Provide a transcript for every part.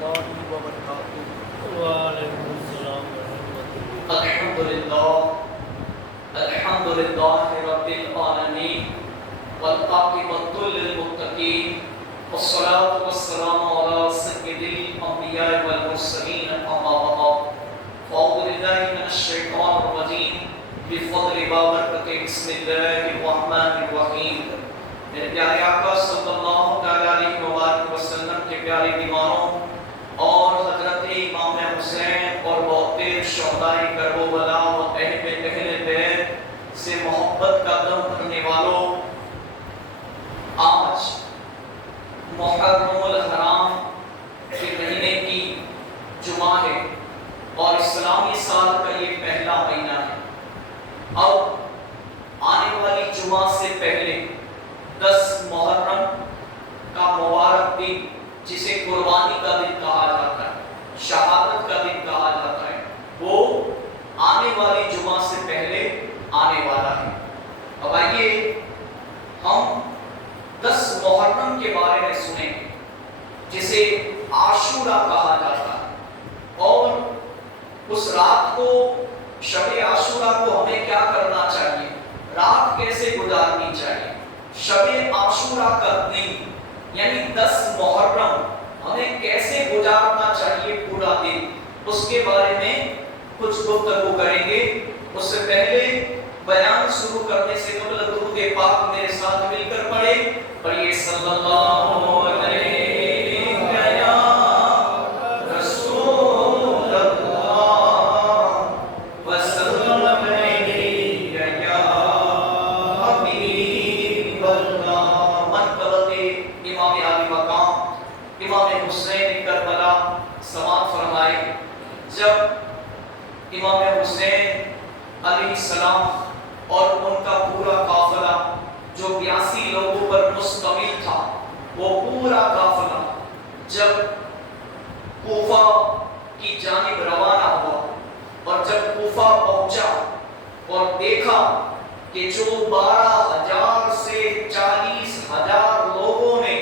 الله وبركاته. وعلیکم السلام ورحمۃ اللہ۔ الحمد لله رب العالمين والعاقبة للمتقين والصلاة والسلام على سيد الأنبياء والمرسلين أما بعد فأعوذ بالله من الشيطان الرجيم بفضل وبركة بسم الله الرحمن الرحيم۔ میرے پیارے آقا صلی اللہ علیہ وآلہ وسلم کے پیارے دیوانوں اور حضرت امام حسین اور بہت شہدائے کربلا و اہل بیت سے محبت کا دم بھرنے والوں، آج محرم الحرام کے مہینے کی جمعہ ہے اور اسلامی سال کا یہ پہلا مہینہ ہے۔ اب آنے والی جمعہ سے پہلے 10 محرم کا مبارک دن، جسے قربانی کا دن کہا جاتا ہے، شہادت کا دن کہا جاتا ہے، وہ آنے والی جمعہ سے پہلے آنے والا ہے۔ اب آئیے ہم 10 محرم کے بارے میں سنیں، جسے عاشورہ کہا جاتا ہے، اور اس رات کو، شب عاشورہ کو ہمیں کیا کرنا چاہیے، رات کیسے گزارنی چاہیے، شب عاشورہ کا دن یعنی 10 محرم ہمیں کیسے گزارنا چاہیے پورا دن، اس کے بارے میں کچھ گفتگو کریں گے۔ اس سے پہلے بیان شروع کرنے سے قبل درود پاک میرے ساتھ مل کر پڑھے، پڑھیے صلی اللہ علیہ رسول اللہ وسلم یا حبیب اللہ۔ منقبت امام علی مقام امام حسین کربلا سماعت فرمائے۔ جب امام حسین علیہ السلام اور ان کا پورا قافلہ جو 82 لوگوں پر مشتمل تھا، وہ پورا قافلہ جب کوفہ کی جانب روانہ ہوا، اور جب کوفہ پہنچا اور دیکھا کہ جو 12,000 سے 40,000 لوگوں نے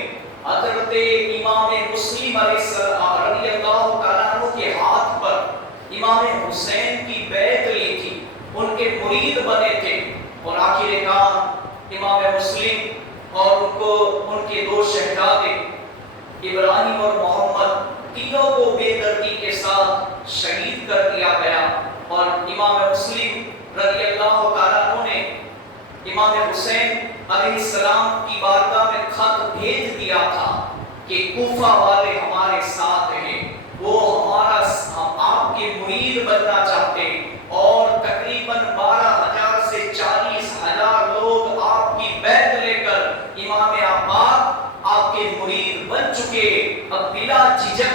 حضرت امام مسلم علیہ السلام رضی اللہ تعالیٰ عنہ کے ہاتھ پر امام حسین کی بیعت لی تھی، ان کے مرید بنے تھے، اور آخر کار امام مسلم اور ان کے 2 شہزادے ابراہیم اور محمد تینوں کو بے دردی کے ساتھ شہید کر دیا گیا، اور امام مسلم رضی اللہ تعالیٰ عنہ نے امام حسین علیہ السلام کی بارگاہ میں خط بھیج دیا تھا کہ کوفہ والے ہمارے ساتھ ہیں، وہ آپ کے مرید بننا چاہتے ہیں، اور تقریباً 12,000 سے 40,000 لوگ آپ کی بیعت لے کر امام آباد آپ کے مرید بن چکے۔ اب بلا جھجک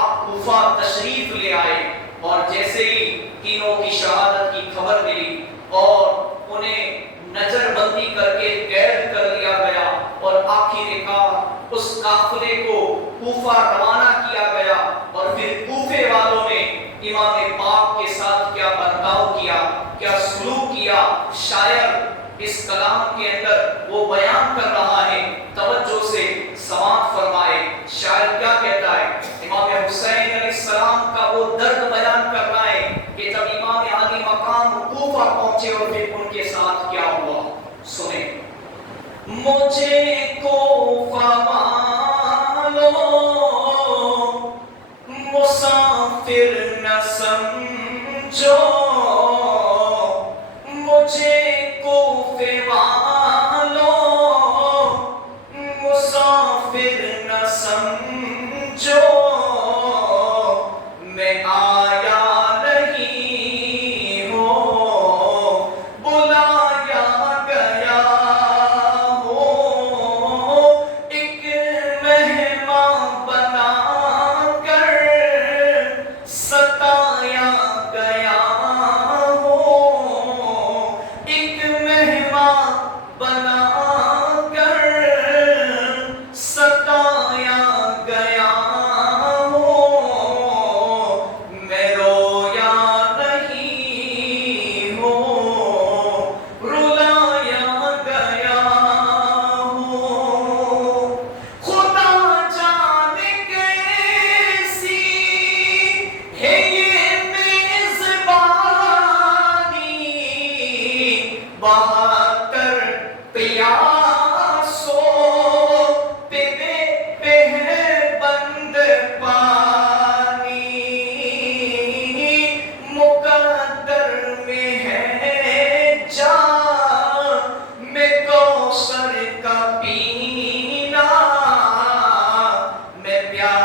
آپ کوفہ تشریف لے آئے، اور جیسے ہی تینوں کی شہادت کی خبر ملی اور انہیں نظر بندی کر کے قید کر لیا گیا، اور آخر کار اس قافلے کو کوفہ روانہ کیا گیا، اور پھر کوفے والوں نے امام پاک کے ساتھ کیا برتاؤ کیا، کیا سلوک کیا، شاعر اس کلام کے اندر وہ بیان کر رہا ہے، توجہ سے سماعت فرمائے۔ شاعر کیا کہتا ہے؟ امام حسین علیہ السلام کا وہ درد بیان کر رہا ہے کہ جب امام علی مقام کوفہ پہنچے اور پھر ان کے ساتھ کیا ہوا، سنیں۔ مجھے کوفہ والوں مسافر نہ سمجھو، مجھے کوفے والوں مسافر نہ سمجھو، میں آیا نہیں ہوں، بلایا گیا ہوں، ایک مہمان بنا کر ستایا گیا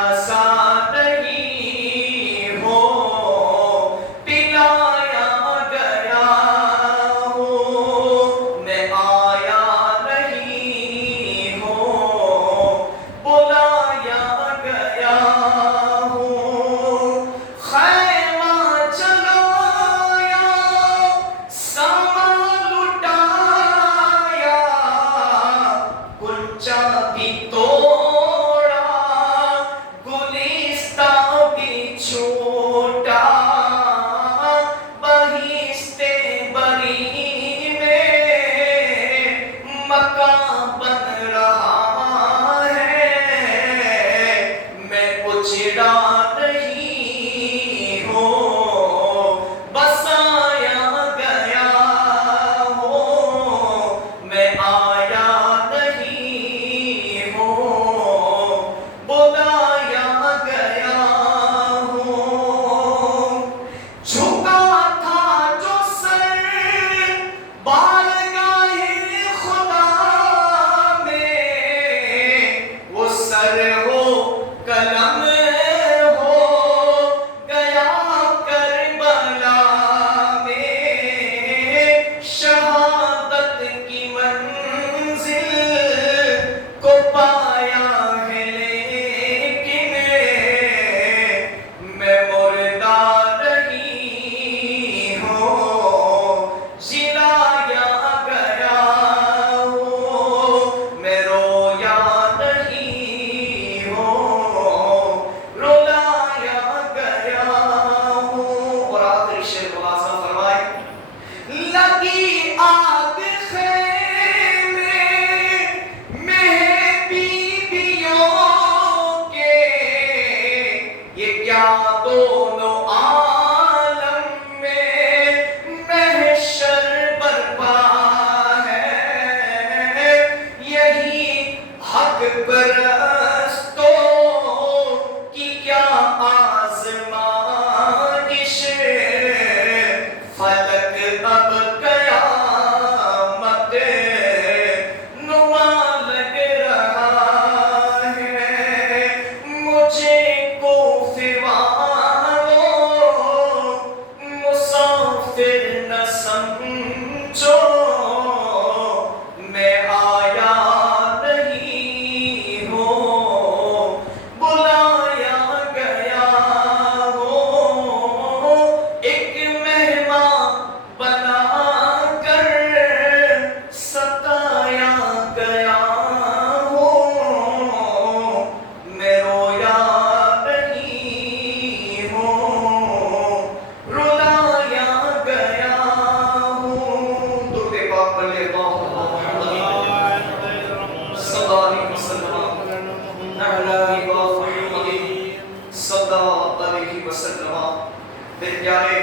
پیاسا نہیں ہو پلایا گیا ہوں میں آیا نہیں ہوں بلایا گیا ہوں خیمہ چلایا سامان لٹایا کنچا بھی توڑا گلستہ بھی چھوٹا بہشتے بری میں مکان بن رہا ہے میں اجڑا نہیں ہوں بسایا گیا ہوں میں آیا نہیں ہوں بلایا گیا ہوں جھکا تھا جو سر بارگاہ خدا میں وہ سر ہو قلم ہو گیا کربلا میں شہادت کی منزل کو پایا ہے لیکن میں مردہ نہیں ہوں جلایا گیا ہوں میں رویا نہیں ہوں رلایا گیا ہوں اور آخری شعر ملاحظہ فرمائے لگی آگ خیمے میں بیویوں کے یہ کیا دونوں عالم میں محشر برپا ہے یہی حق پرستوں کی کیا آزمائش فلک اب قیامت نما لگ رہا ہے مجھے کوفے والوں مسافر نہ سمجھو میں آیا نہیں ہوں بلایا گیا ہوں ایک مہمان بنا کر ستایا گیا ہوں میں رویا نہیں ہوں رلایا گیا ہوں درود پاک پڑھے اللہم صلی اللہ علیہ وسلم نعلہ محمد صلی اللہ علیہ وسلم میرے پیارے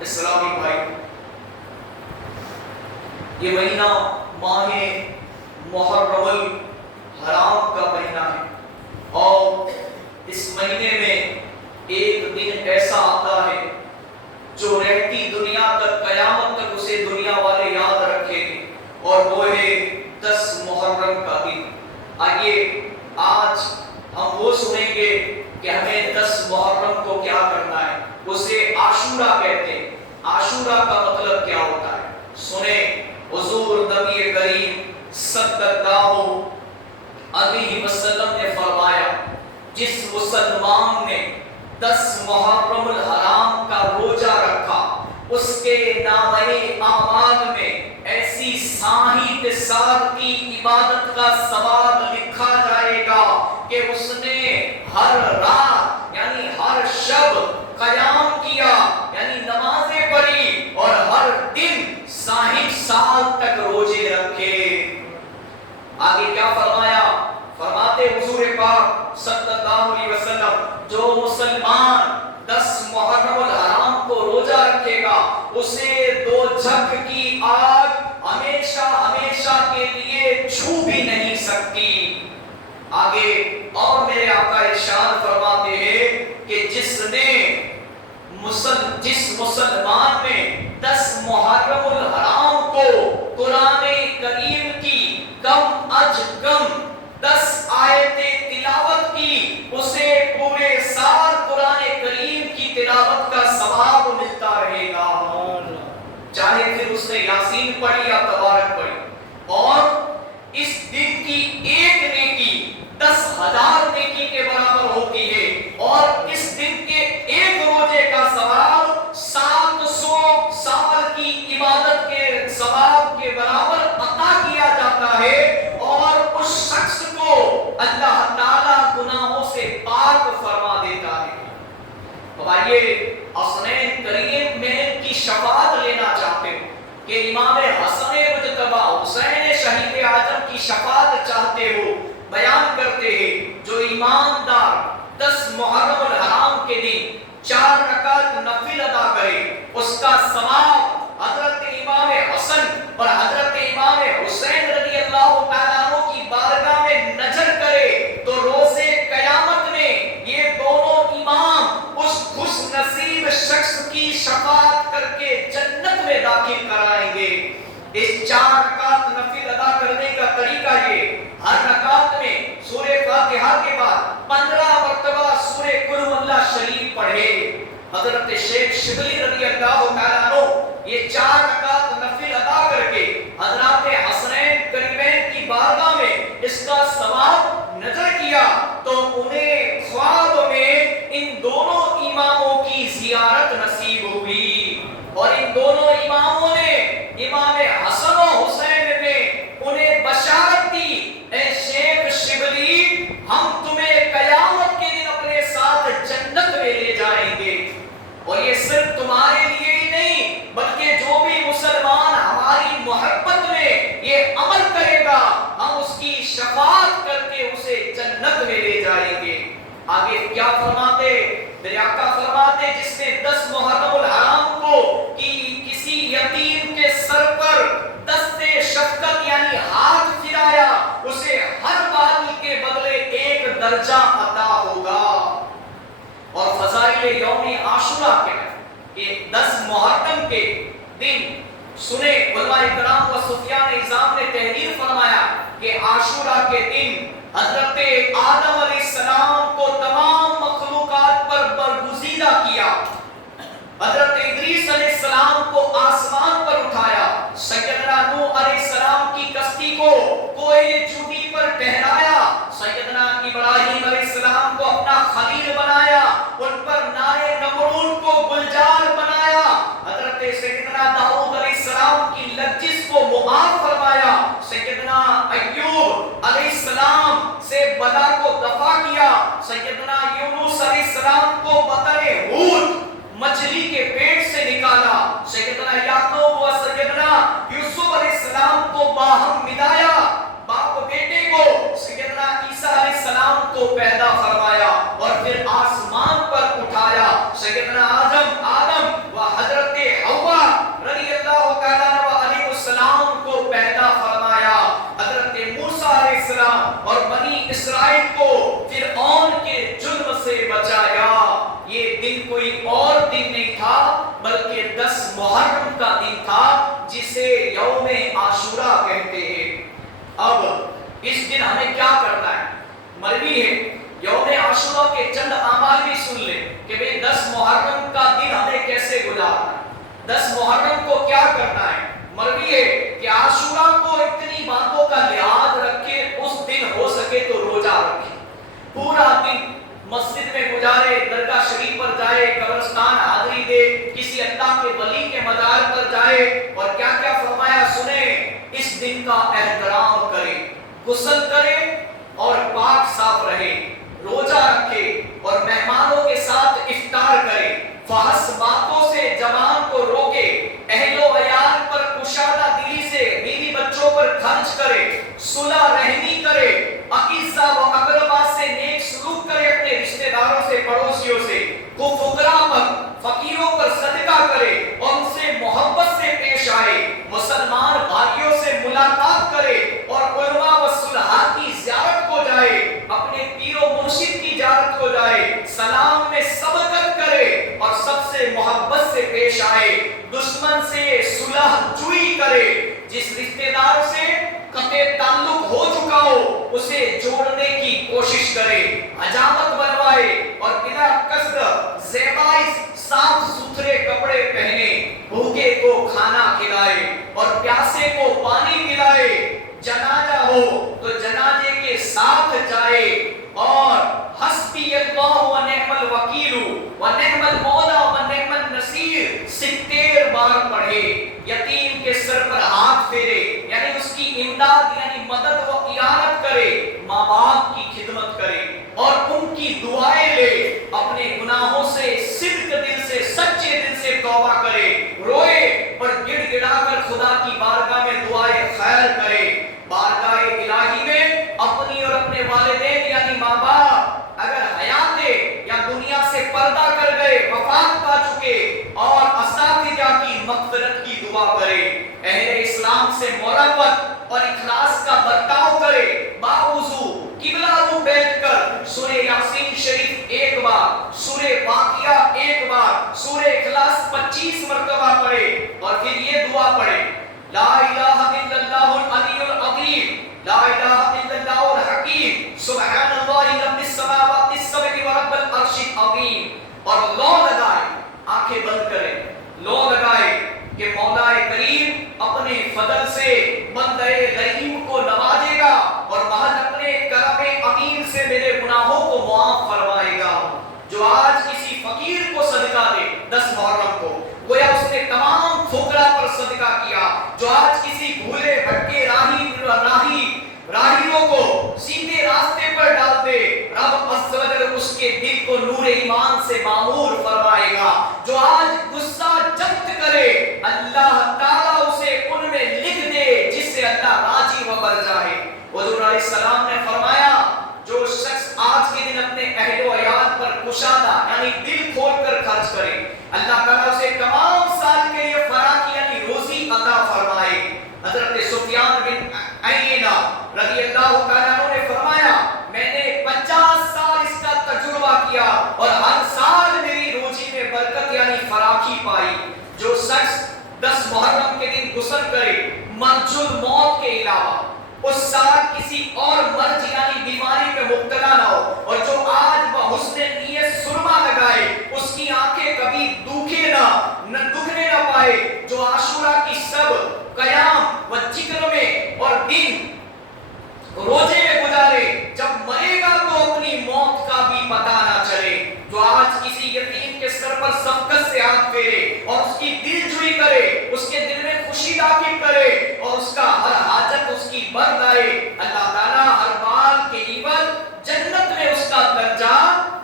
اسلامی بھائی یہ مہینہ ماہ محرم الحرام کا مہینہ ہے اور اس مہینے میں ایک دن ایسا آتا ہے جو رہتی دنیا تک قیامت تک اسے دنیا والے یاد رکھیں گے اور وہ ہے 10 محرم کا دن آئیے آج ہم وہ سنیں گے کہ ہمیں 10 محرم کو کیا کرنا ہے اسے عاشورہ کہتے ہیں عاشورہ کا مطلب کیا ہوتا ہے سنیں حضور نبی کریم صلی اللہ علیہ وسلم نے فرمایا جس مسلمان نے 10 محرم الحرام کا روزہ رکھا اس کے نامۂ اعمال میں ایسی 60 سال کی عبادت کا ثواب لکھا جائے گا کہ اس نے ہر رات یعنی ہر شب قیام کیا یعنی نمازیں پڑھی اور ہر دن 60 سال تک روزے رکھے آگے کیا فرمایا فرماتے حضور پاک صلی اللہ علیہ وسلم جو مسلمان 10 محرم الحرام کو روزہ رکھے گا اسے 2 جھک کی آگ ہمیشہ ہمیشہ کے لیے چھو بھی نہیں سکتی آگے اور میرے آقا ارشاد فرماتے ہیں کہ جس مسلمان نے 10 محرم الحرام کو قرآن کریم کی کم از کم 10 آیتیں تلاوت کی اسے اب آئیے حسنین کریم میں کی شفاعت لینا چاہتے ہو کہ امام حسن مجتبی حسین شہید اعظم کی شفاعت چاہتے ہو، بیان کرتے ہیں جو ایماندار 10 محرم الحرام کے دن 4 رکعت نفل ادا کرے اس کا ثواب حضرت امام حسن اور حضرت امام حسین رضی اللہ تعالیٰ عنہ کی بارگاہ میں نظر کرے تو روز قیامت میں یہ دونوں امام اس خوش نصیب شخص کی شفاعت کر کے جنت میں داخل کرائیں گے۔ اس 4 رکعت نفل ادا کرنے کا طریقہ یہ، ہر رکعت میں سورہ فاتحہ کے بعد 15 مرتبہ سورہ قل ہو اللہ شریف پڑھے۔ حضرت شیخ شبلی رضی اللہ تعالیٰ عنہ یہ 4 رکعت نفل ادا کر کے حضرات حسنین کریمین کی بارگاہ میں اس کا ثواب نظر کیا تو انہیں خواب میں ان دونوں اماموں کی زیارت نصیب ہوئی، اور ان دونوں اماموں نے امام حسن و حسین نے انہیں بشارت دی، اے شیخ شبلی ہم تمہیں قیامت کے دن اپنے ساتھ جنت میں لے جائیں گے، اور یہ صرف تمہارے لیے ہی نہیں بلکہ جو بھی مسلمان ہماری محبت میں یہ عمل کرے گا ہم اس کی شفاعت کر کے اسے جنت میں لے جائیں گے۔ آگے کیا فرماتے؟ میرے آقا فرماتے جس نے 10 محرم الحرام کو کسی یتیم کے سر پر دست شفقت یعنی ہاتھ پھرایا اسے ہر بال کے بدلے 1 درجہ عطا ہوگا۔ اور فضائل یوم عاشورہ کے کہ 10 محرم کے دن سنے علماء کرام و سفیان نظام نے تحریر فرمایا کہ عاشورہ کے دن حضرت آدم علیہ السلام کو تمام مخلوقات پر برگزیدہ کیا، حضرت ادریس علیہ السلام کو آسمان پر اٹھایا، سیدنا نوح علیہ السلام کی کشتی کو کوہ جودی پر ٹھہرایا، سیدنا ابراہیم علیہ السلام کو اپنا خلیل بنایا، ان پر نارے نمرود کو گلزار بنایا، حضرت سیدنا داؤد علیہ السلام کی لغزش کو معاف فرمایا، سیدنا ایوب علیہ السلام سے بلا کو دفع کیا، سیدنا یونس علیہ السلام کو بطن حوت مچھلی کے پیٹ سے نکالا، سیدنا یعقوب و سیدنا یوسف علیہ السلام کو باہم ملایا، باپ بیٹے کو سیدنا عیسیٰ علیہ السلام کو پیدا فرمایا اور پھر آسمان پر اٹھایا، سیدنا آدم و حضرت حوا رضی اللہ تعالیٰ علیہ السلام کو پیدا فرمایا، حضرت موسیٰ علیہ السلام اور بنی اسرائیل کو فرعون کے ظلم سے بچایا۔ یہ دن کوئی اور دن نہیں تھا بلکہ 10 محرم کا دن تھا جسے یوم عاشورہ کہتے ہیں۔ اب اس دن ہمیں کیا کرنا ہے؟ مروی ہے یوم عاشورہ کے چند اعمال بھی سن لیں کہ بھئی 10 محرم کا دن ہمیں کیسے گزارنا ہے، 10 محرم کو کیا کرنا ہے۔ مروی ہے کہ عاشورہ کو اتنی باتوں کا لحاظ رکھے، اس دن ہو سکے تو روزہ رکھے، پورا دن مسجد میں گزارے، درگاہ شریف پر جائے، قبرستان حاضری دے، کسی اللہ کے ولی کے مزار پر جائے، اور کیا کیا فرمایا سنیں، اس دن کا احترام کرے، غسل کرے اور پاک صاف رہے، روزہ رکھے اور مہمانوں کے ساتھ افطار کرے، فحش باتوں سے زبان کو روکے، اہل و عیال پر کشادہ دلی سے بیوی بچوں پر خرچ کرے، صلح رحمی کرے، عقیصہ و اقربا سے نیک سلوک کرے، اپنے رشتہ داروں سے پڑوسیوں سے، وہ فقراء پر فقیروں پر صدقہ کرے اور ان سے محبت سے پیش آئے، مسلمان بھائیوں سے ملاقات کرے اور علماء و صلحاء کی زیارت کو جائے، اپنے پیر و مرشد کی زیارت کو جائے، سلام میں سبقت کرے اور سب سے محبت سے پیش آئے، دشمن سے صلح جوئی کرے، جس رشتہ دار سے قطع تعلق ہو چکا ہو اسے جوڑنے کی کوشش کرے، حجامت بنوائے اور بلا قصد زیبائش صاف ستھرے کپڑے پہنے، بھوکے کو کھانا کھلائے اور پیاسے کو پانی پلائے، جنازہ ہو تو جنازے کے ساتھ جائے، اور حسبی اللہ و نعم الوکیل و نعم المولا و نعم النصیر 70 بار پڑھے، یتیم کے سر پر ہاتھ پھیرے یعنی اس کی امداد یعنی مدد و اعانت کرے، ماں باپ کی خدمت کرے اور ان کی دعائیں لے، اپنے گناہوں سے صرف سے مراقبت اور اخلاص کا برتاؤ کرے، باوضو قبلہ رو بیٹھ کر سورہ یاسین شریف 1 بار، سورہ واقعہ 1 بار، سورہ اخلاص 25 مرتبہ پڑھے اور پھر یہ دعا پڑھے، لا الہ الا اللہ العلی العظیم، لا الہ الا اللہ الحکیم، سبحان اللہ رب السماوات السبع ورب العرش العظیم، اور لو لگائے، آنکھیں بند کرے، لو لگائے کہ مولا کریم اپنے فضل سے بندہ رحیم کو نوازے گا اور محض اپنے کرم امین سے میرے گناہوں کو معاف فرمائے گا۔ جو آج کسی فقیر کو صدقہ دے 10 محرم کو، گویا اس نے تمام فقراء پر صدقہ کیا۔ جو آج کسی بھولے بھٹکے راہیوں کو سیدھے راستے پر ڈال دے، رب عز و جل اس کے دل کو نور ایمان سے معمور فرمائے گا۔ جو آج غصہ ضبط کرے، اللہ تعالیٰ اسے ان میں لکھ دے جس سے اللہ راضی و بر جائے۔ حضور علیہ السلام نے فرمایا جو شخص آج کے دن اپنے اہل و عیال پر کشادہ یعنی دل کھول کر خرچ کرے، اللہ تعالیٰ اسے تمام سال کے لیے فراخی یعنی روزی عطا فرمائے۔ حضرت سفیان بن عیینہ رضی اللہ تعالیٰ عنہ نے فرمایا میں نے 50 سال اس کا تجربہ کیا اور ہر سال میری روزی میں برکت یعنی فراخی پائی۔ جو شخص 10 محرم کے دن غسل کرے مرج الموت کے علاوہ، اس سال کسی اور مرض یعنی بیماری میں مبتلا نہ ہو، اور جو آج بحسن نیت سرما لگائے اس کی آنکھیں کبھی دکھنے نہ پائے، جو عاشورہ کی سب قیام و ذکر میں اور دن روزے میں گزارے، جب مرے گا تو اپنی موت کا بھی پتہ نہ چلے۔ جو آج کسی یتیم کے سر پر شفقت سے ہاتھ پھیرے اور اس کی دل جوئی کرے، اس کے دل میں خوشی داخل کرے اور اس کا ہر حاجت اس کی بر لائے، اللہ تعالیٰ ہر بال کے عوض جنت میں اس کا درجہ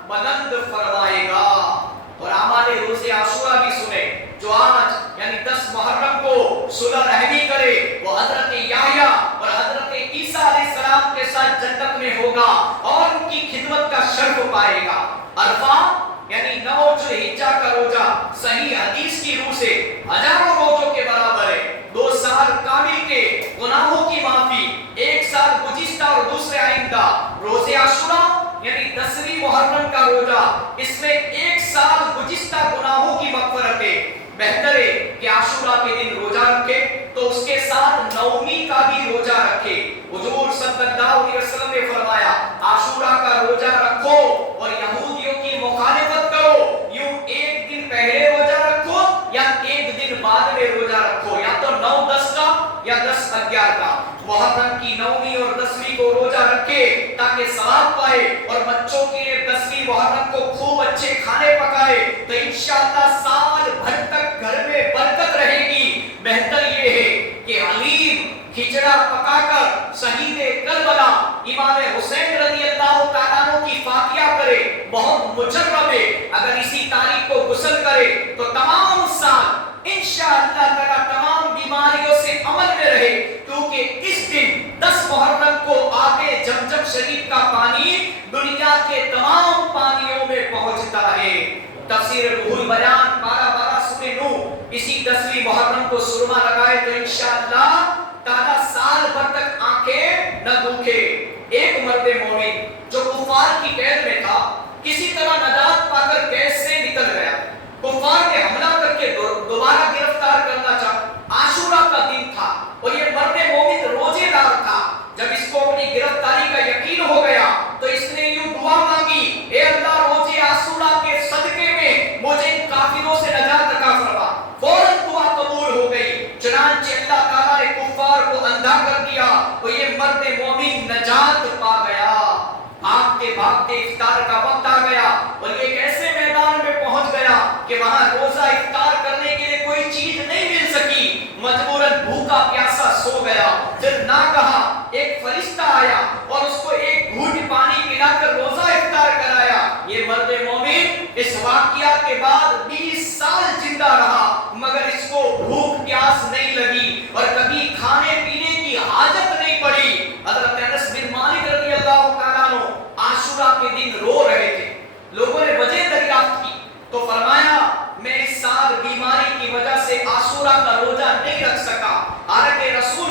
بلند فرمائے گا۔ اور اعمال روزے عاشورہ بھی سنے، جو آج یعنی 10 محرم کو صلح رحمی کرے وہ حضرت یحییٰ اور حضرت عیسیٰ علیہ السلام کے ساتھ جنت میں ہوگا اور ان کی خدمت کا شرف پائے گا۔ عرفہ یعنی 9 ذوالحجہ کا روزہ صحیح حدیث کی روح سے ہزاروں روزوں کے برابر ہے۔ 2 سال کامل کے گناہوں کی معافی، 1 سال گزشتہ اور دوسرے آئندہ۔ روزے عاشورہ یعنی 10ویں محرم کا روزہ، اس میں 1 سال گزشتہ گناہوں کی مغفرت ہے۔ بہتر ہے کہ عاشورہ کے دن روزہ رکھے تو اس کے ساتھ 9ویں کا بھی روزہ رکھے۔ حضور صلی اللہ علیہ وسلم نے فرمایا عاشورہ کا روزہ رکھو اور یہودیوں کی مخالفت کرو، یوں 1 دن پہلے روزہ رکھو یا 1 دن بعد میں روزہ رکھو، یا تو 9-10 کا یا 10-11 کا۔ محرم کی 9ویں اور 10ویں کو روزہ رکھے تاکہ ثواب پائے، اور بچوں کے لیے 10ویں محرم کو خوب اچھے کھانے پکائے تو انشاءاللہ سال بھر تک گھر میں برکت رہے گی۔ بہتر یہ ہے کہ حلیم کھچڑا پکا کر شہید کربلا امام حسین رضی اللہ تعالیٰ عنہ کی فاتحہ کرے، بہت مجرب ہے۔ اگر اسی تاریخ کو غسل کرے تو تمام سال انشاءاللہ تعالیٰ تمام بیماریوں سے امن میں رہے، کیونکہ اس دن 10 محرم کو آگے زمزم شریف کا پانی دنیا کے تمام پانیوں میں پہنچتا ہے۔ تفسیر روح البیان پارہ 12 سورہ نور اسی 10ویں محرم کو سرما لگائے تو انشاءاللہ تعالیٰ سال بھر تک آنکھیں نہ دکھے۔ ایک مرد مومن جو کفار کی قید میں تھا کسی طرح نجات پا کر قید سے نکل گیا، کفار نے حملہ کر کے دوبارہ گرفتار کرنا چاہا۔ عاشورہ کا دن تھا اور یہ مرد مومن روزے دار تھا۔ جب اس کو اپنی گرفتاری کا یقین ہو گیا تو اس نے یوں دعا مانگی، اے اللہ روزے عاشورہ کے صدقے میں مجھے ان کافروں سے نجات عطا فرما۔ فوراً دعا قبول ہو گئی، چنانچہ اللہ تعالیٰ نے کفار کو اندھا کر دیا تو یہ مرد مومن نجات پا گیا۔ بھاگتے بھاگتے افطار کا وقت آ گیا اور یہ ایک ایسے میدان میں پہنچ گیا کہ وہاں روزہ افطار کرنے کے لیے کوئی چیز نہیں مل سکی، مجبوراً بھوکا پیاسا سو گیا۔ جب ناگہاں ایک فرشتہ آیا اور اس کو ایک گھونٹ پانی پلا کر روزہ افطار کرایا۔ یہ مرد مومن اس واقعہ کے بعد 20 سال زندہ رہا، مگر اس کو بھوک پیاس نہیں لگی اور کبھی کھانے پینے کی حاجت نہیں پڑی۔ حضرت انس بن مالک رضی اللہ تعالیٰ عنہ عاشورہ کے دن رو رہے تھے، لوگوں نے وجہ دریافت کی تو فرمایا میں اس سال بیماری کی وجہ سے عاشورہ کا روزہ نہیں رکھ سکا، حالانکہ رسول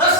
10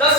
10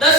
10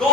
2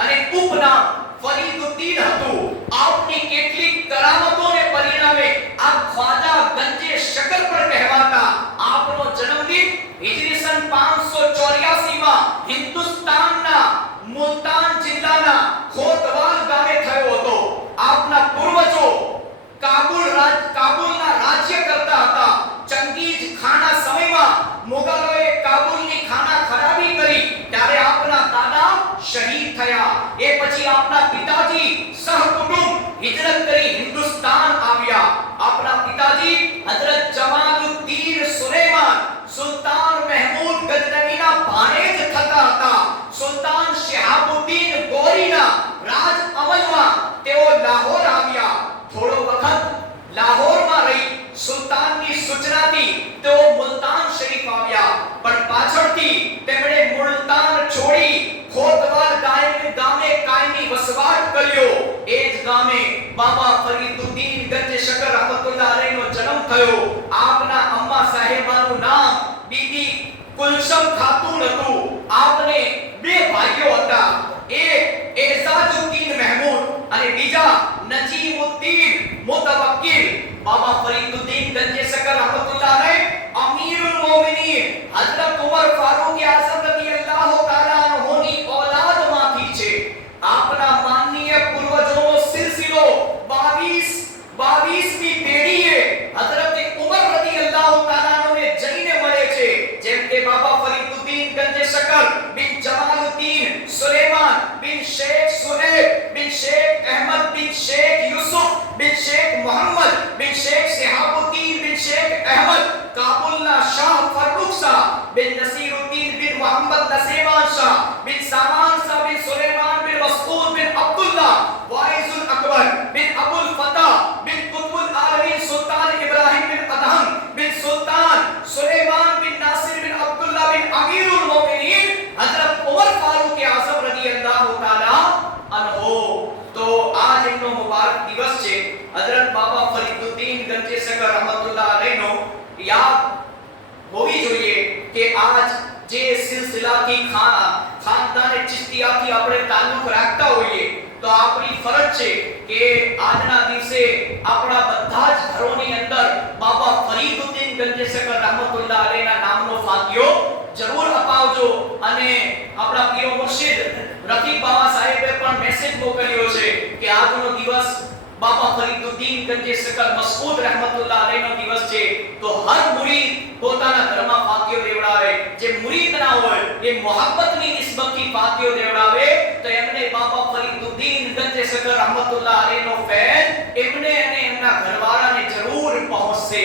અને ઉપનામ ફરીદુદ્દીન હતું। આપની કેટલીક કરામતોને પરિણામે આ ખ્વાજા ગંજે શકર પર કહેવાતા આપનો જન્મદિન હિજરી સન 584 માં હિન્દુસ્તાનના મુલતાન જિલ્લાના ખોતવાલ ગામે થયો હતો। આપના પૂર્વજો કાબુલના રાજ્ય કરતા હતા। ચંગીઝ ખાના સમયમાં મુગલોએ કાબુલની ખાના ખરાબી કરી ત્યારે આપના દાદા શહીદ થયા। એ પછી આપના પિતાજી સહકુટુંબ હિજરત કરી હિન્દુસ્તાન આવ્યા। આપના પિતાજી હજરત જમાલુદ્દીન સુલેમાન સુલ્તાન મહેમૂદ ગજનવીના ભાણેજ થતા હતા। સુલ્તાન શિહાબુદ્દીન ગોરીના રાજ અમલમાં તેઓ લાહોર આવ્યા। થોડો વખત લાહોરમાં રહી સુલ્તાનની સૂચનાથી તેઓ મુલતાન શરીફ આવ્યા, પણ પાછળથી તેમણે મુલતાન છોડી ખોતવાલ ગામે કાયમી વસવાટ કર્યો। એ જ ગામે બાબા ફરીદુદ્દીન ગંજ શકર રહમતુલ્લાહ અલૈહનો જન્મ થયો। આપના અમ્મા સાહેબાનું નામ બીબી કુલસમ ખાતુન હતું। આપને બે ભાઈઓ હતા, بابا فرید الدین گنج شکر رحمت اللہ علیہ امیر المومنین حضرت عمر فاروق اعظم رضی اللہ تعالی عنہ ની ઓલાદમાંથી છે. આપના માનનીય પૂર્વજોનો સિલસિલો 22મી પેઢીએ હઝરત ઉમર રદિયલ્લાહુ તાઆલા અન્હુને જઈને મળે છે. જેમ કે બાબા ફરીદુદ્દીન ગંજ શકર બિન જમાલુદ્દીન સુલેમાન બિન શેખ સુહેબ બિન શેખ અહેમદ બિન શેખ યુસુફ બિન શેખ મોહમ્મદ બિન શેખ શિહાબુદ્દીન બિન શેખ અહેમદ કાબુલના શાહ ફર્રુખ શાહ બિન નસીરુદ્દીન બિન મોહમ્મદ નસીબાન શાહ બિન સામાન શાહ બિન સુલેમાન બિન મસઉદ બિન અબ્દુલ્લાહ વાઇઝુલ અકબર બિન અબુલ ફતહ બિન કુતુબુલ આલમીન સુલ્તાન ઇબ્રાહિમ બિન અદહમ બિન સુલ્તાન સુલેમાન બિન નાસિર બિન અબ્દુલ્લાહ બિન અમીરુલ મોમિનીન હઝરત ઉમર ફારૂક આઝમ રદિયલ્લાહુ તાઆલા અન્હુ. તો આજ એમનો મુબારક દિવસ છે. હઝરત બાબા ફરીદુદ્દીન ગંજ શકર રહમતુલ્લાહ અલૈહનો યાદ હોવી જોઈએ કે આજ જે સિલસિલાથી ખાનદાન ચિશ્તિયાથી આપણે તાલ્લુક રાખતા હોઈએ તો આપણી ફરજ છે કે આજના દિવસે આપણા બધા જ ઘરોની અંદર બાબા ફરીદુદ્દીન ગંજ શકર રહમતુલ્લાહ અલૈહના નામનો ફાતિયો જરૂર અપાવજો. અને આપણા પીરો મુર્શિદ રફીક બાવા સાહેબે પણ મેસેજ મોકલ્યો છે કે આજનો દિવસ બાબા ફરીદુદ્દીન ગંજ શકર મસઉદ રહમતુલ્લાહ અલૈહનો દિવસ છે. તો હર મુરીદ પોતાના ઘરમાં ફાતિયો દેવડાવે. જે મુરીદ ના હોય એ મોહબ્બતની નિસ્બતથી ફાતિયો દેવડાવે તો એમને બાબા ફરીદુદ્દીન ગંજ શકર રહમતુલ્લાહ અલૈહનો ફૈઝ એમને અને એમના ઘરવાળાને જરૂર પહોંચશે